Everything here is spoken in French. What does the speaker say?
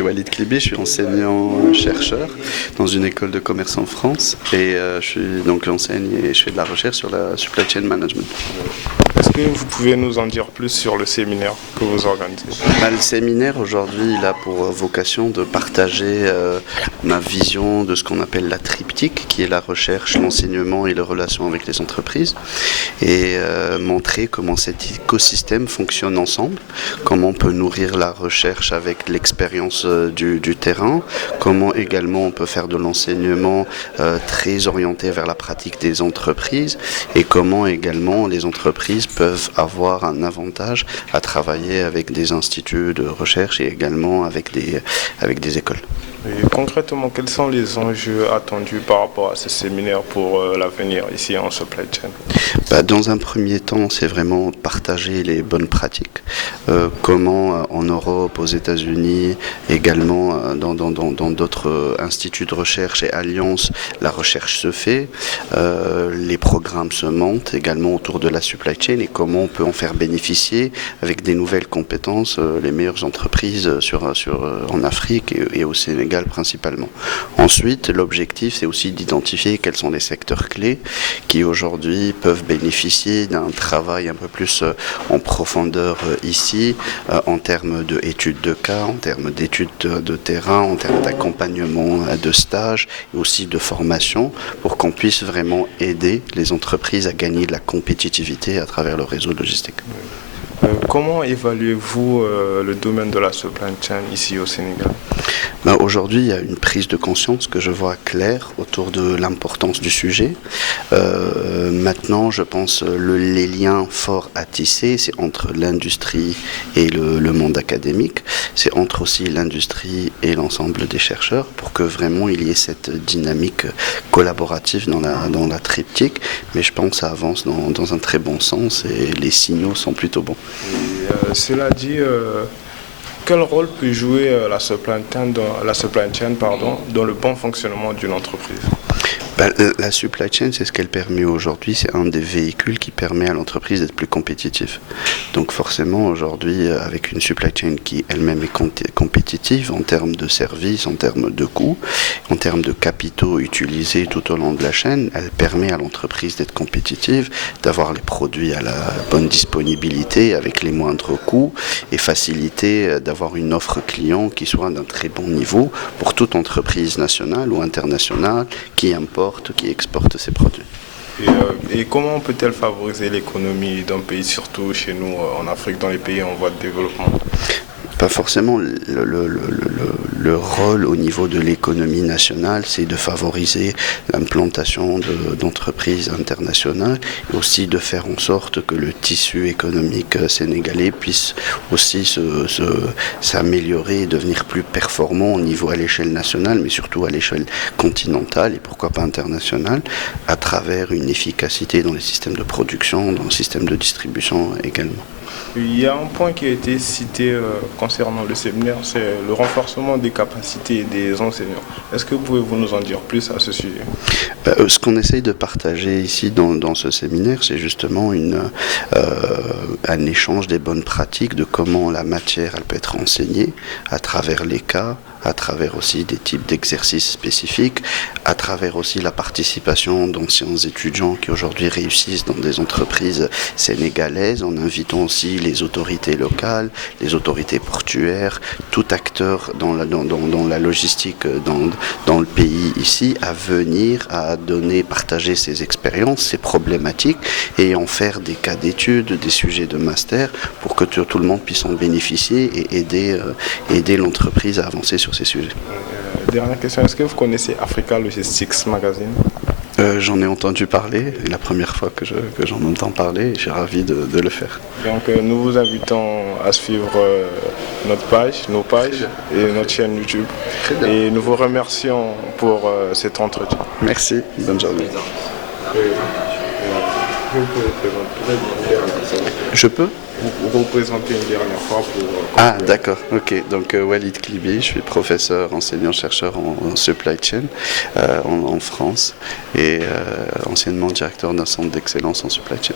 suis Walid Klibi, je suis enseignant-chercheur dans une école de commerce en France et j'enseigne et je fais de la recherche sur la supply chain management. Est-ce que vous pouvez nous en dire plus sur le séminaire que vous organisez? Le séminaire aujourd'hui il a pour vocation de partager ma vision de ce qu'on appelle la triptyque, qui est la recherche, l'enseignement et les relations avec les entreprises, et montrer comment cet écosystème fonctionne ensemble, comment on peut nourrir la recherche avec l'expérience du terrain, comment également on peut faire de l'enseignement très orienté vers la pratique des entreprises, et comment également les entreprises peuvent avoir un avantage à travailler avec des instituts de recherche et également avec des écoles. Et concrètement, quels sont les enjeux attendus par rapport à ce séminaire pour l'avenir ici en supply chain? Dans un premier temps, c'est vraiment partager les bonnes pratiques. Comment en Europe, aux États-Unis, également dans d'autres instituts de recherche et alliances, la recherche se fait. Les programmes se montent également autour de la supply chain et comment on peut en faire bénéficier avec des nouvelles compétences les meilleures entreprises en Afrique et au Sénégal principalement. Ensuite, l'objectif, c'est aussi d'identifier quels sont les secteurs clés qui aujourd'hui peuvent bénéficier d'un travail un peu plus en profondeur ici, en termes d'études de cas, en termes d'études de terrain, en termes d'accompagnement de stage et aussi de formation pour qu'on puisse vraiment aider les entreprises à gagner de la compétitivité à travers le réseau logistique. Comment évaluez-vous le domaine de la supply chain ici au Sénégal? Aujourd'hui, il y a une prise de conscience que je vois claire autour de l'importance du sujet. Maintenant, je pense les liens forts à tisser, c'est entre l'industrie et le monde académique. C'est entre aussi l'industrie et l'ensemble des chercheurs pour que vraiment il y ait cette dynamique collaborative dans la triptyque. Mais je pense que ça avance dans un très bon sens et les signaux sont plutôt bons. Et, cela dit, quel rôle peut jouer la supply chain dans le bon fonctionnement d'une entreprise? La supply chain, c'est ce qu'elle permet aujourd'hui, c'est un des véhicules qui permet à l'entreprise d'être plus compétitive. Donc forcément, aujourd'hui, avec une supply chain qui elle-même est compétitive en termes de services, en termes de coûts, en termes de capitaux utilisés tout au long de la chaîne, elle permet à l'entreprise d'être compétitive, d'avoir les produits à la bonne disponibilité, avec les moindres coûts, et faciliter d'avoir une offre client qui soit d'un très bon niveau pour toute entreprise nationale ou internationale qui importe, qui exporte ses produits. Et comment peut-elle favoriser l'économie d'un pays, surtout chez nous en Afrique, dans les pays en voie de développement? Pas forcément. Le rôle au niveau de l'économie nationale, c'est de favoriser l'implantation d'entreprises internationales et aussi de faire en sorte que le tissu économique sénégalais puisse aussi s'améliorer et devenir plus performant au niveau à l'échelle nationale, mais surtout à l'échelle continentale et pourquoi pas internationale, à travers une efficacité dans les systèmes de production, dans le système de distribution également. Il y a un point qui a été cité concernant le séminaire, c'est le renforcement des capacités des enseignants. Est-ce que pouvez-vous nous en dire plus à ce sujet? Ce qu'on essaye de partager ici dans ce séminaire, c'est justement un échange des bonnes pratiques de comment la matière elle peut être enseignée à travers les cas, à travers aussi des types d'exercices spécifiques, à travers aussi la participation d'anciens étudiants qui aujourd'hui réussissent dans des entreprises sénégalaises, en invitant aussi les autorités locales, les autorités portuaires, tout acteur dans la logistique dans le pays ici, à venir, à partager ses expériences, ses problématiques et en faire des cas d'études, des sujets de master pour que tout le monde puisse en bénéficier et aider l'entreprise à avancer sur ces sujets. Dernière question, est-ce que vous connaissez Africa Logistics Magazine? J'en ai entendu parler, la première fois que j'en entends parler, je suis ravi de le faire. Donc nous vous invitons à suivre nos pages et notre chaîne YouTube. Et nous vous remercions pour cet entretien. Merci, bonne journée. Je peux vous représenter une dernière fois pour... Ah d'accord, ok. Donc Walid Klibi, je suis professeur, enseignant-chercheur en supply chain en France et anciennement directeur d'un centre d'excellence en supply chain.